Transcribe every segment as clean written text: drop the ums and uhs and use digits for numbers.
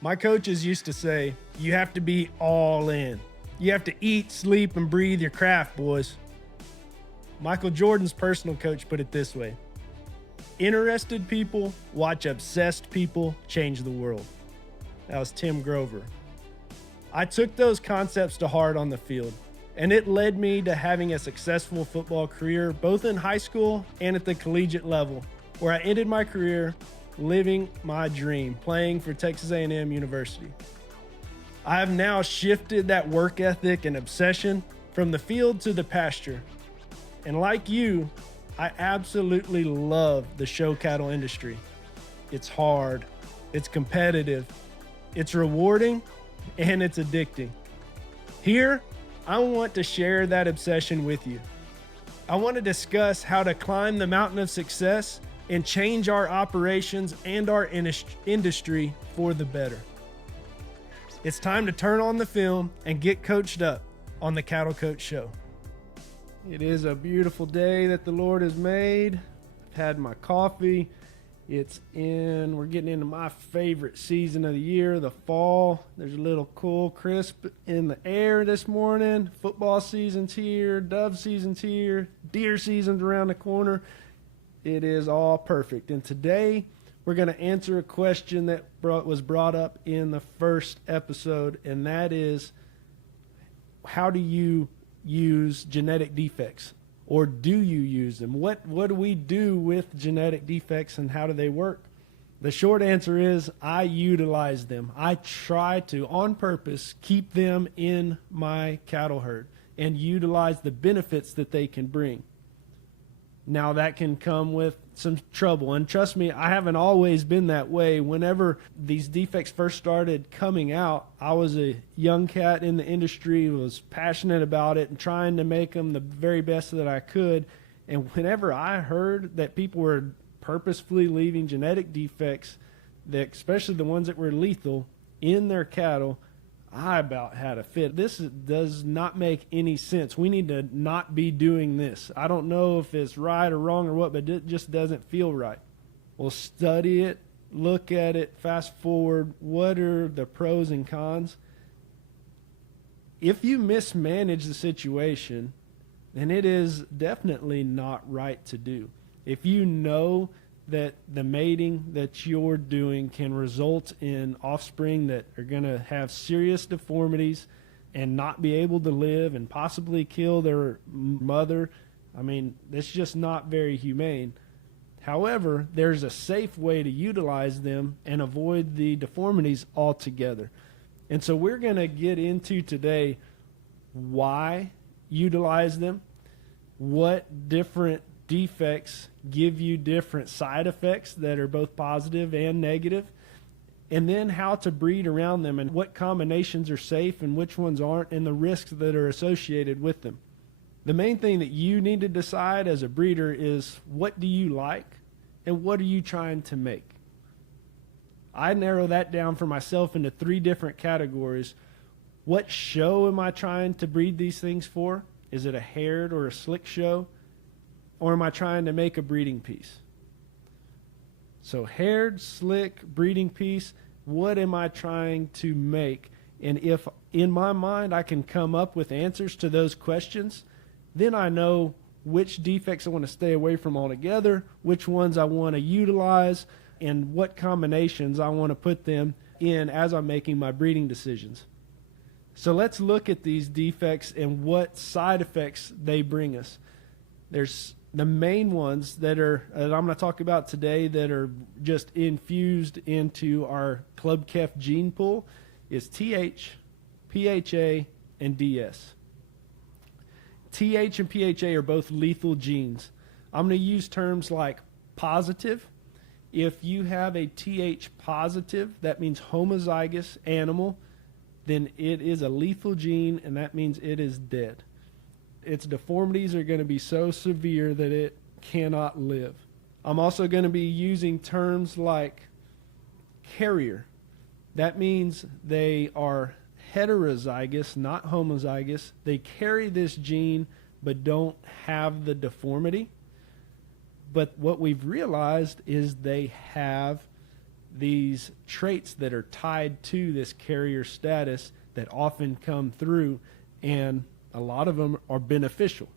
My coaches used to say, you have to be all in. You have to eat, sleep, and breathe your craft, boys. Michael Jordan's personal coach put it this way: interested people watch obsessed people change the world. That was Tim Grover. I took those concepts to heart on the field, and it led me to having a successful football career, both in high school and at the collegiate level, where I ended my career living my dream, playing for Texas A&M University. I have now shifted that work ethic and obsession from the field to the pasture. And like you, I absolutely love the show cattle industry. It's hard, it's competitive, it's rewarding, and it's addicting. Here, I want to share that obsession with you. I want to discuss how to climb the mountain of success and change our operations and our industry for the better. It's time to turn on the film and get coached up on the Cattle Coach Show. It is a beautiful day that the Lord has made. I've had my coffee. We're getting into my favorite season of the year, the fall. There's a little cool crisp in the air this morning. Football season's here, dove season's here, deer season's around the corner. It is all perfect. And today we're going to answer a question that was brought up in the first episode, and that is, how do you use genetic defects? Or do you use them? What do we do with genetic defects, and how do they work? The short answer is, I utilize them. I try to, on purpose, keep them in my cattle herd and utilize the benefits that they can bring. Now, that can come with some trouble. And trust me, I haven't always been that way. Whenever these defects first started coming out, I was a young cat in the industry, was passionate about it and trying to make them the very best that I could. And whenever I heard that people were purposefully leaving genetic defects, especially the ones that were lethal, in their cattle, I about had a fit. This does not make any sense. We need to not be doing this. I don't know if it's right or wrong or what, but it just doesn't feel right. We'll study it, look at it, fast forward. What are the pros and cons? If you mismanage the situation, then it is definitely not right to do. If you know that the mating that you're doing can result in offspring that are going to have serious deformities and not be able to live and possibly kill their mother, I mean, that's just not very humane. However, there's a safe way to utilize them and avoid the deformities altogether. And so we're going to get into today why utilize them, what different defects give you different side effects that are both positive and negative, and then how to breed around them and what combinations are safe and which ones aren't, and the risks that are associated with them. The main thing that you need to decide as a breeder is, what do you like and what are you trying to make? I narrow that down for myself into 3 different categories. What show am I trying to breed these things for? Is it a haired or a slick show? Or am I trying to make a breeding piece? So haired, slick, breeding piece, what am I trying to make? And if in my mind I can come up with answers to those questions, then I know which defects I want to stay away from altogether, which ones I want to utilize, and what combinations I want to put them in as I'm making my breeding decisions. So let's look at these defects and what side effects they bring us. There's the main ones that I'm going to talk about today that are just infused into our Club Kef gene pool is TH, PHA, and DS. TH and PHA are both lethal genes. I'm going to use terms like positive. If you have a TH positive, that means homozygous animal, then it is a lethal gene, and that means it is dead. Its deformities are going to be so severe that it cannot live. I'm also going to be using terms like carrier. That means they are heterozygous, not homozygous. They carry this gene but don't have the deformity. But what we've realized is they have these traits that are tied to this carrier status that often come through, and a lot of them are beneficial.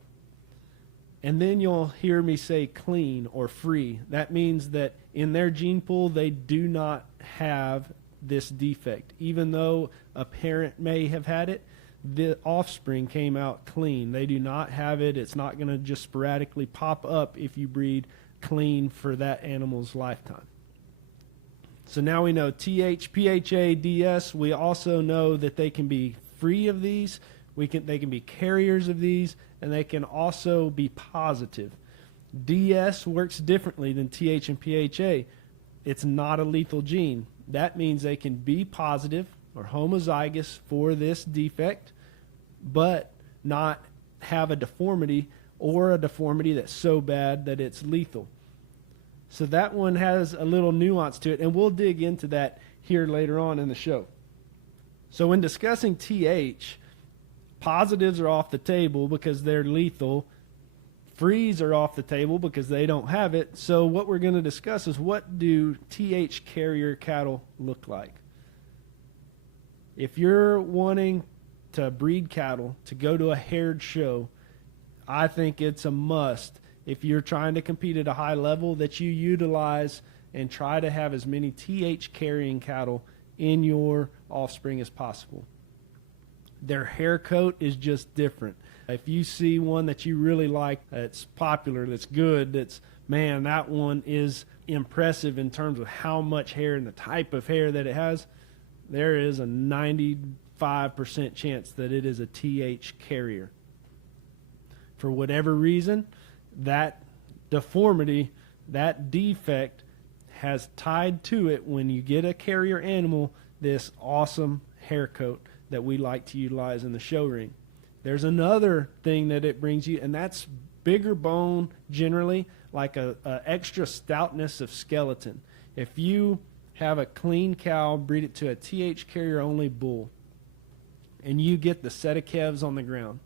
And then you'll hear me say clean or free. That means that in their gene pool, they do not have this defect. Even though a parent may have had it, the offspring came out clean. They do not have it. It's not going to just sporadically pop up if you breed clean for that animal's lifetime. So now we know TH, PHA, DS. We also know that they can be free of these. They can be carriers of these, and they can also be positive. DS works differently than TH and PHA. It's not a lethal gene. That means they can be positive or homozygous for this defect, but not have a deformity or a deformity that's so bad that it's lethal. So that one has a little nuance to it, and we'll dig into that here later on in the show. So when discussing TH, positives are off the table because they're lethal. Frees are off the table because they don't have it. So what we're going to discuss is, what do TH carrier cattle look like? If you're wanting to breed cattle to go to a haired show, I think it's a must, if you're trying to compete at a high level, that you utilize and try to have as many TH carrying cattle in your offspring as possible. Their hair coat is just different. If you see one that you really like, that's popular, that's good, man, that one is impressive in terms of how much hair and the type of hair that it has, there is a 95% chance that it is a TH carrier. For whatever reason, that deformity, that defect has tied to it, when you get a carrier animal, this awesome hair coat that we like to utilize in the show ring. There's another thing that it brings you, and that's bigger bone, generally, like a extra stoutness of skeleton. If you have a clean cow, breed it to a TH carrier only bull, and you get the set of calves on the ground,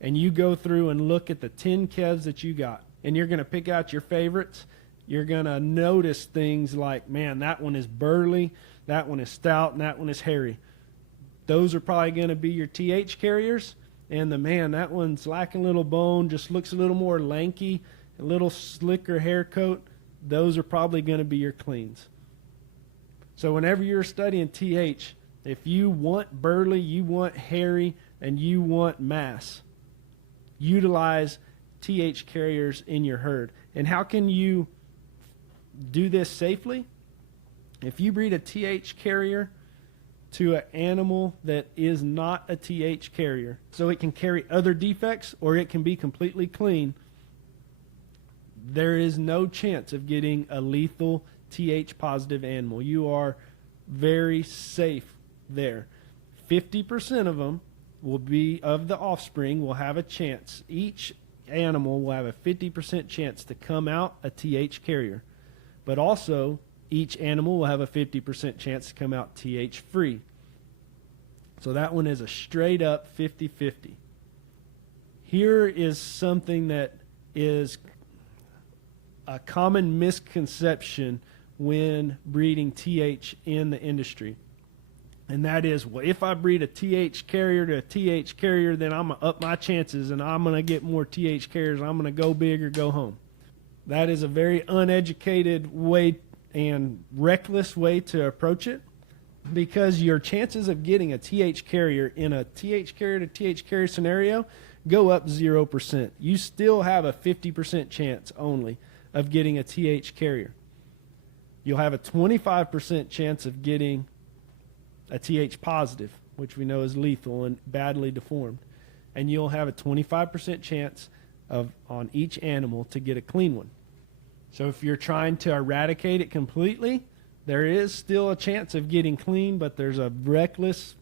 and you go through and look at the 10 calves that you got, and you're going to pick out your favorites, you're going to notice things like, man, that one is burly, that one is stout, and that one is hairy. Those are probably going to be your TH carriers. And that one's lacking a little bone, just looks a little more lanky, a little slicker hair coat. Those are probably going to be your cleans. So whenever you're studying TH, if you want burly, you want hairy, and you want mass, utilize TH carriers in your herd. And how can you do this safely? If you breed a TH carrier to an animal that is not a TH carrier, so it can carry other defects or it can be completely clean, there is no chance of getting a lethal TH positive animal. You are very safe there. 50% of them will be, of the offspring, will have a chance. Each animal will have a 50% chance to come out a TH carrier. But also, each animal will have a 50% chance to come out TH free. So that one is a straight up 50-50. Here is something that is a common misconception when breeding TH in the industry. And that is, well, if I breed a TH carrier to a TH carrier, then I'm going to up my chances and I'm going to get more TH carriers. I'm going to go big or go home. That is a very uneducated way and reckless way to approach it, because your chances of getting a TH carrier in a TH carrier to TH carrier scenario go up 0%. You still have a 50% chance only of getting a TH carrier. You'll have a 25% chance of getting a TH positive, which we know is lethal and badly deformed. And you'll have a 25% chance of, on each animal, to get a clean one. So if you're trying to eradicate it completely, there is still a chance of getting clean, but there's a reckless,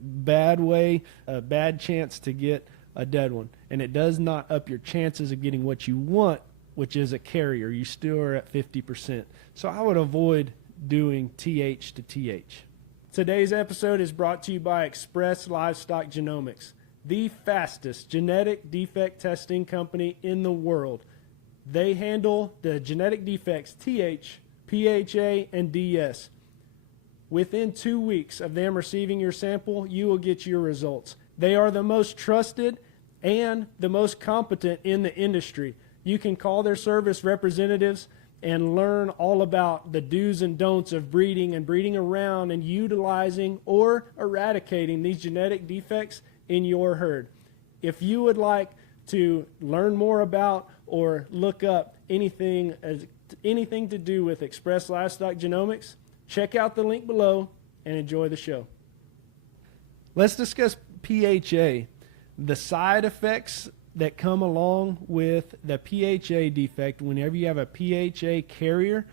bad way, a bad chance to get a dead one. And it does not up your chances of getting what you want, which is a carrier. You still are at 50%. So I would avoid doing TH to TH. Today's episode is brought to you by Express Livestock Genomics, the fastest genetic defect testing company in the world. They handle the genetic defects TH PHA, and DS. Within 2 weeks of them receiving your sample, you will get your results. They are the most trusted and the most competent in the industry. You can call their service representatives and learn all about the do's and don'ts of breeding and breeding around and utilizing or eradicating these genetic defects in your herd. If you would like to learn more about or look up anything to do with Express Livestock Genomics, check out the link below and enjoy the show. Let's discuss PHA, the side effects that come along with the PHA defect. Whenever you have a PHA carrier,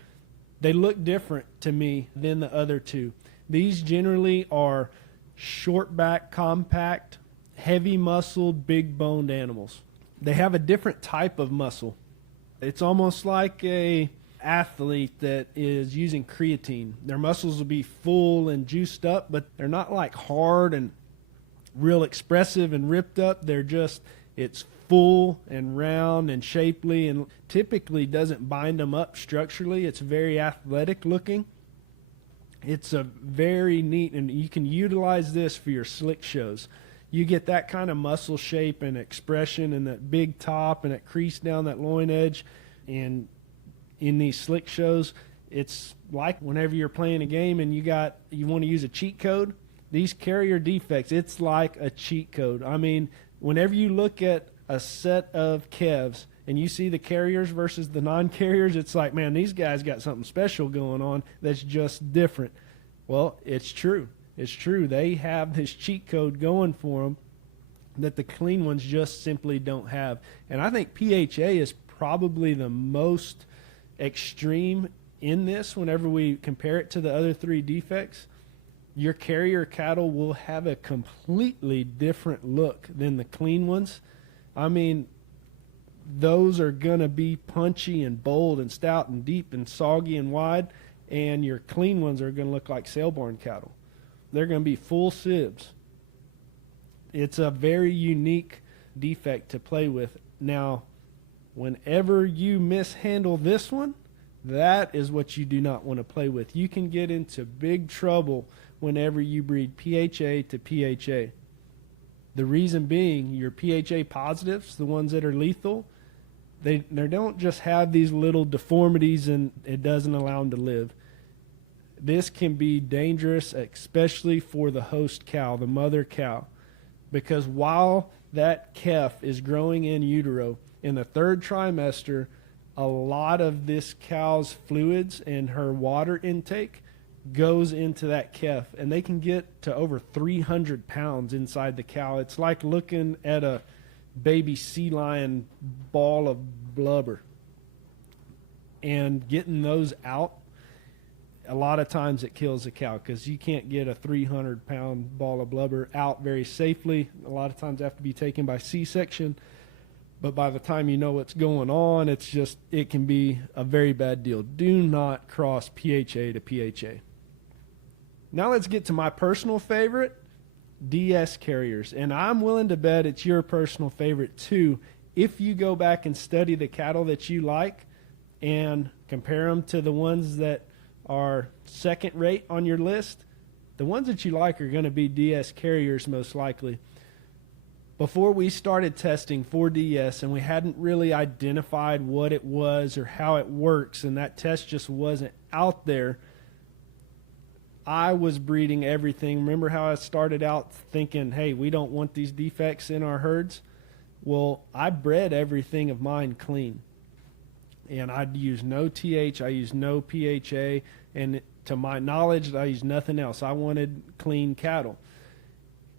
they look different to me than the other two. These generally are short back, compact, heavy muscled, big boned animals. They have a different type of muscle. It's almost like a athlete that is using creatine. Their muscles will be full and juiced up, but they're not like hard and real expressive and ripped up. It's full and round and shapely, and typically doesn't bind them up structurally. It's very athletic looking. It's a very neat, and you can utilize this for your slick shows. You get that kind of muscle shape and expression and that big top and that crease down that loin edge. And in these slick shows, it's like whenever you're playing a game and you want to use a cheat code, these carrier defects, it's like a cheat code. I mean, whenever you look at a set of calves and you see the carriers versus the non-carriers, it's like, man, these guys got something special going on that's just different. Well, it's true. It's true. They have this cheat code going for them that the clean ones just simply don't have. And I think PHA is probably the most extreme in this whenever we compare it to the other three defects. Your carrier cattle will have a completely different look than the clean ones. I mean, those are going to be punchy and bold and stout and deep and soggy and wide, and your clean ones are going to look like sale-born cattle. They're going to be full sibs. It's a very unique defect to play with. Now, whenever you mishandle this one, that is what you do not want to play with. You can get into big trouble whenever you breed PHA to PHA. The reason being, your PHA positives, the ones that are lethal, they don't just have these little deformities and it doesn't allow them to live. This can be dangerous, especially for the host cow, the mother cow, because while that calf is growing in utero, in the third trimester, a lot of this cow's fluids and her water intake goes into that calf, and they can get to over 300 pounds inside the cow. It's like looking at a baby sea lion ball of blubber. And getting those out, a lot of times it kills the cow because you can't get a 300-pound ball of blubber out very safely. A lot of times they have to be taken by C-section. But by the time you know what's going on, it can be a very bad deal. Do not cross PHA to PHA. Now let's get to my personal favorite, DS carriers. And I'm willing to bet it's your personal favorite too. If you go back and study the cattle that you like and compare them to the ones that are second rate on your list, the ones that you like are going to be DS carriers most likely. Before we started testing for DS and we hadn't really identified what it was or how it works, and that test just wasn't out there, I was breeding everything. Remember how I started out thinking, hey, we don't want these defects in our herds? Well, I bred everything of mine clean. And I'd use no TH, I used no PHA, and to my knowledge, I used nothing else. I wanted clean cattle.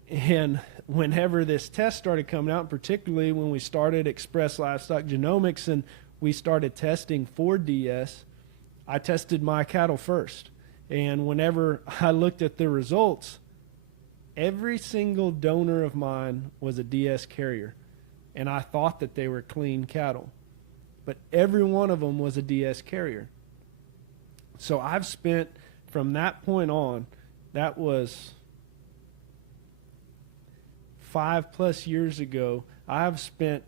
And whenever this test started coming out, particularly when we started Express Livestock Genomics and we started testing for DS, I tested my cattle first. And whenever I looked at the results, every single donor of mine was a DS carrier. And I thought that they were clean cattle. But every one of them was a DS carrier. So I've spent, from that point on, that was 5+ years ago, I've spent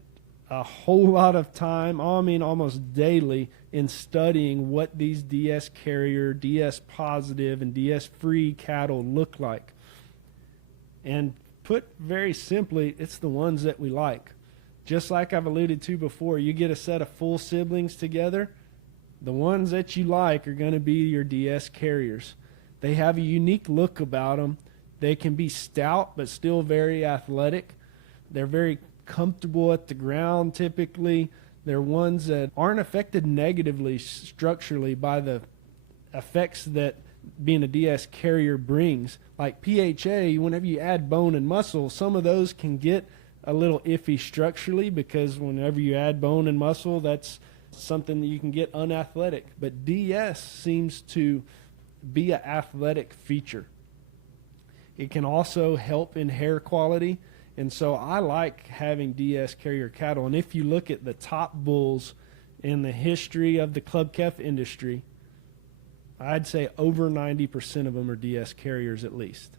a whole lot of time, I mean almost daily, in studying what these DS carrier, DS positive, and DS free cattle look like. And put very simply, it's the ones that we like. Just like I've alluded to before, you get a set of full siblings together, the ones that you like are going to be your DS carriers. They have a unique look about them. They can be stout but still very athletic. They're very comfortable at the ground typically. They're ones that aren't affected negatively structurally by the effects that being a DS carrier brings. Like PHA, whenever you add bone and muscle, some of those can get a little iffy structurally, because whenever you add bone and muscle, that's something that you can get unathletic. But DS seems to be an athletic feature. It can also help in hair quality. And so I like having DS carrier cattle. And if you look at the top bulls in the history of the club calf industry, I'd say over 90% of them are DS carriers at least.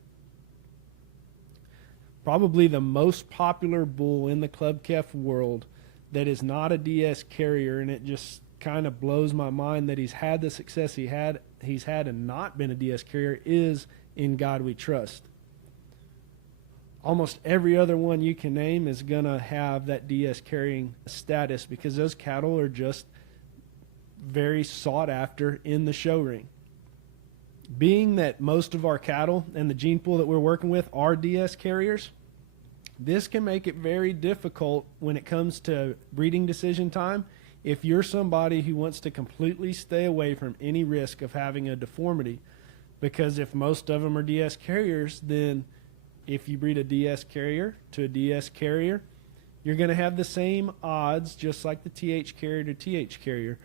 Probably the most popular bull in the club calf world that is not a DS carrier, and it just kind of blows my mind that he's had the success he's had and not been a DS carrier, is In God We Trust. Almost every other one you can name is going to have that DS carrying status, because those cattle are just very sought after in the show ring. Being that most of our cattle and the gene pool that we're working with are DS carriers, this can make it very difficult when it comes to breeding decision time if you're somebody who wants to completely stay away from any risk of having a deformity. Because if most of them are DS carriers, then if you breed a DS carrier to a DS carrier, you're going to have the same odds, just like the TH carrier to TH carrier.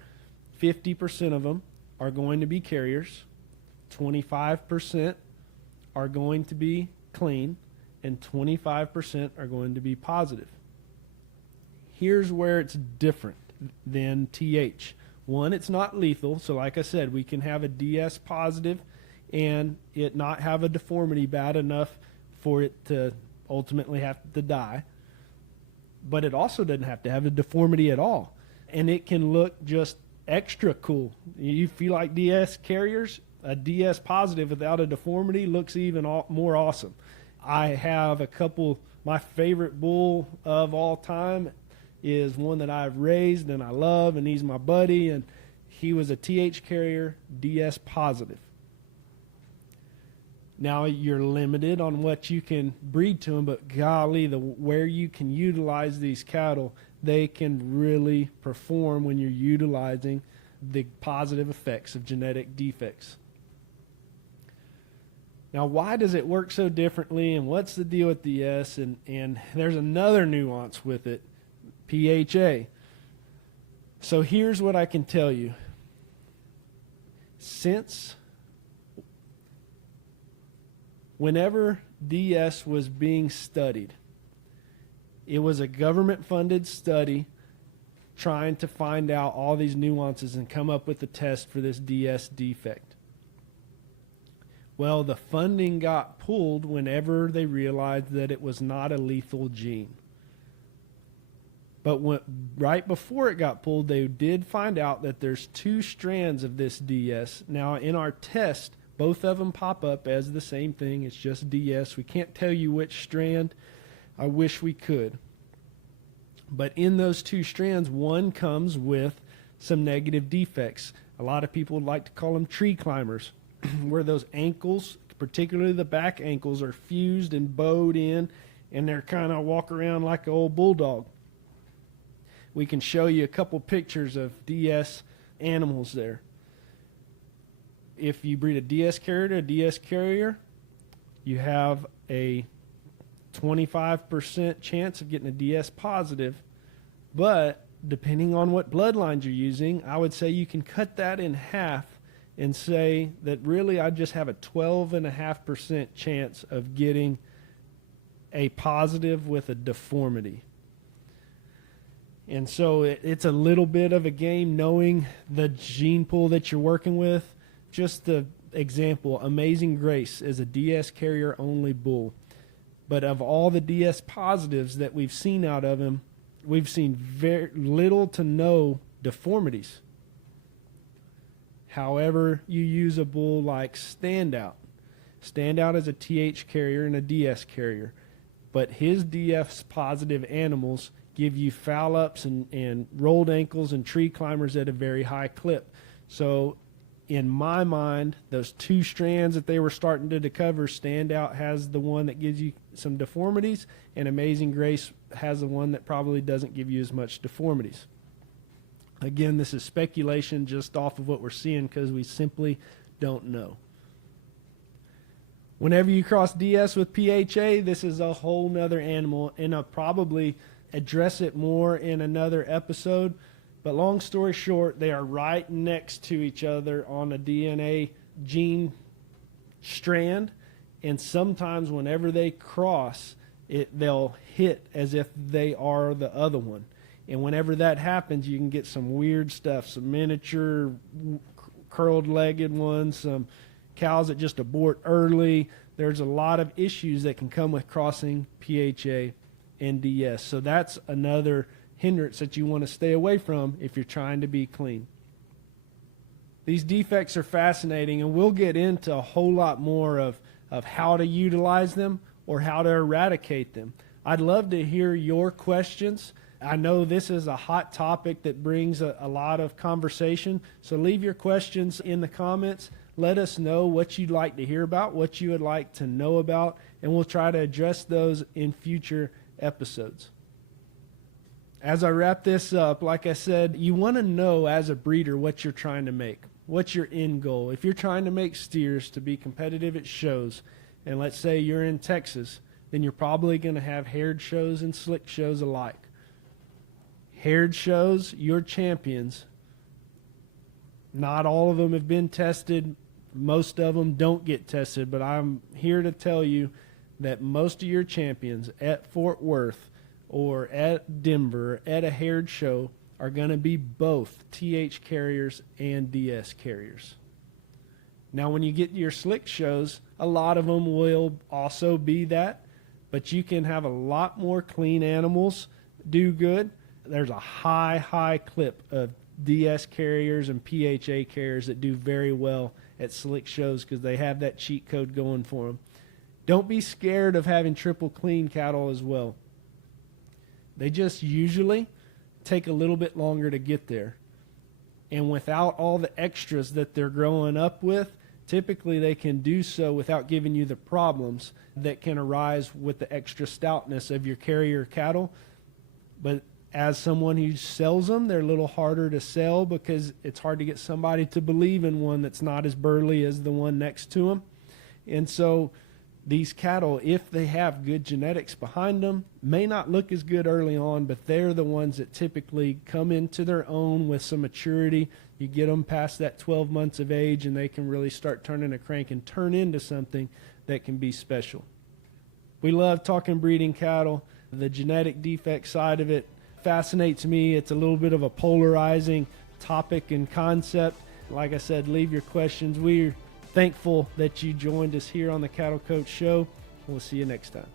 50% of them are going to be carriers, 25% are going to be clean, and 25% are going to be positive. Here's where it's different than TH. One, it's not lethal. So like I said, we can have a DS positive and it not have a deformity bad enough for it to ultimately have to die. But it also doesn't have to have a deformity at all. And it can look just extra cool. You feel like DS carriers, a DS positive without a deformity looks even more awesome. I have a couple, my favorite bull of all time is one that I've raised and I love, and he's my buddy, and he was a TH carrier, DS positive. Now you're limited on what you can breed to them, but golly, where you can utilize these cattle, they can really perform when you're utilizing the positive effects of genetic defects. Now, why does it work so differently, and what's the deal with DS? And there's another nuance with it, PHA. So here's what I can tell you. Whenever DS was being studied, it was a government-funded study trying to find out all these nuances and come up with a test for this DS defect. Well, the funding got pulled whenever they realized that it was not a lethal gene. But right before it got pulled, they did find out that there's 2 strands of this DS. Now, in our test, both of them pop up as the same thing. It's just DS. We can't tell you which strand. I wish we could. But in those 2 strands, one comes with some negative defects. A lot of people like to call them tree climbers, where those ankles, particularly the back ankles, are fused and bowed in, and they're kind of walk around like an old bulldog. We can show you a couple pictures of DS animals there. If you breed a DS carrier to a DS carrier, you have a 25% chance of getting a DS positive. But depending on what bloodlines you're using, I would say you can cut that in half and say that really I just have a 12.5% chance of getting a positive with a deformity. And so it's a little bit of a game knowing the gene pool that you're working with. Just the example, Amazing Grace is a DS carrier only bull. But of all the DS positives that we've seen out of him, we've seen very little to no deformities. However, you use a bull like Standout. Standout is a TH carrier and a DS carrier, but his DS positive animals give you foul ups and rolled ankles and tree climbers at a very high clip. So in my mind, those two strands that they were starting to cover, Standout has the one that gives you some deformities, and Amazing Grace has the one that probably doesn't give you as much deformities. Again, this is speculation just off of what we're seeing because we simply don't know. Whenever you cross DS with PHA, this is a whole nother animal, and I'll probably address it more in another episode. But long story short, they are right next to each other on a DNA gene strand, and sometimes whenever they cross, they'll hit as if they are the other one. And whenever that happens, you can get some weird stuff, some miniature curled-legged ones, some cows that just abort early. There's a lot of issues that can come with crossing PHA and DS. So that's another hindrance that you want to stay away from if you're trying to be clean. These defects are fascinating, and we'll get into a whole lot more of how to utilize them or how to eradicate them. I'd love to hear your questions. I know this is a hot topic that brings a lot of conversation, so leave your questions in the comments. Let us know what you'd like to hear about, what you would like to know about, and we'll try to address those in future episodes. As I wrap this up, like I said, you want to know as a breeder what you're trying to make. What's your end goal? If you're trying to make steers to be competitive at shows, and let's say you're in Texas, then you're probably going to have haired shows and slick shows alike. Haired shows, your champions, not all of them have been tested. Most of them don't get tested, but I'm here to tell you that most of your champions at Fort Worth or at Denver, at a haired show, are going to be both TH carriers and DS carriers. Now, when you get to your slick shows, a lot of them will also be that, but you can have a lot more clean animals do good. There's a high clip of DS carriers and PHA carriers that do very well at slick shows because they have that cheat code going for them. Don't be scared of having triple clean cattle as well. They just usually take a little bit longer to get there. And without all the extras that they're growing up with, typically they can do so without giving you the problems that can arise with the extra stoutness of your carrier cattle. But as someone who sells them, they're a little harder to sell because it's hard to get somebody to believe in one that's not as burly as the one next to them. And so these cattle, if they have good genetics behind them, may not look as good early on, but they're the ones that typically come into their own with some maturity. You get them past that 12 months of age, and they can really start turning a crank and turn into something that can be special. We love talking breeding cattle. The genetic defect side of it fascinates me. It's a little bit of a polarizing topic and concept. Like I said, leave your questions. We're thankful that you joined us here on the Cattle Coach Show. We'll see you next time.